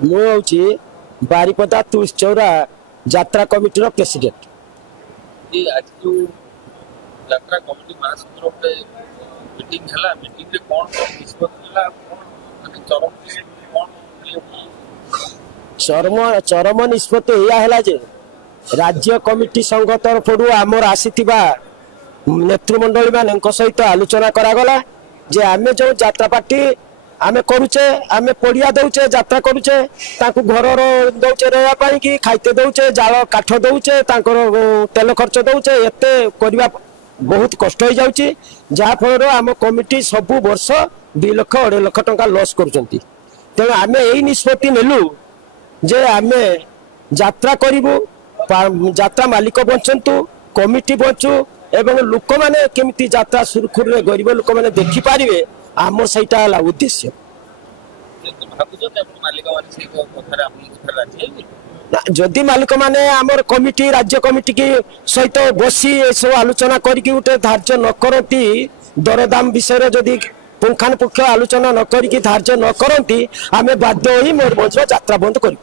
मुझे बारिपदा तुलसी चौरा यात्रा committee president. आज जो यात्रा कमिटी महासंघ मीटिंग हला मीटिंग रे कोन निष्पत्ति हला माने चरम चरम निष्पत्ति या हला जे राज्य कमिटी संघ तरफ आमर आसीथिबा नेतृमंडली मान सहित आलोचना करागला जे आमे जो यात्रा पार्टी आमे करूचे आमे पड़िया दौचे यात्रा करूचे ताकू घर दौचे रहा कि खाइते दौचे जाल काठ दौचे तेल खर्च दौचे एते करबा बहुत कष्ट हो जाउची जहाँफल आम कमिटी सबु वर्ष 2 लाख 2.5 लाख टंका लॉस करुचंती। तेणु आमे एई निष्पत्ति नेलु जे आमे यात्रा करिवु यात्रा मालिक बंचंतु कमिटी बंचु एवं लोक माने केमिति यात्रा सुरखुर रे गरीब लोक माने देखि पारिबे आम सहीटा हला उद्देश्य। जदि मालिक माने आमर कमिटी राज्य कमिटी की सहित बसी सब आलोचना करके उठे धार्य न करती दरदाम विषय जदि पुंखानुपुंख आलोचना न करके धार्य न करती आमे बाध्य होई मयूरभंज यात्रा बंद करू।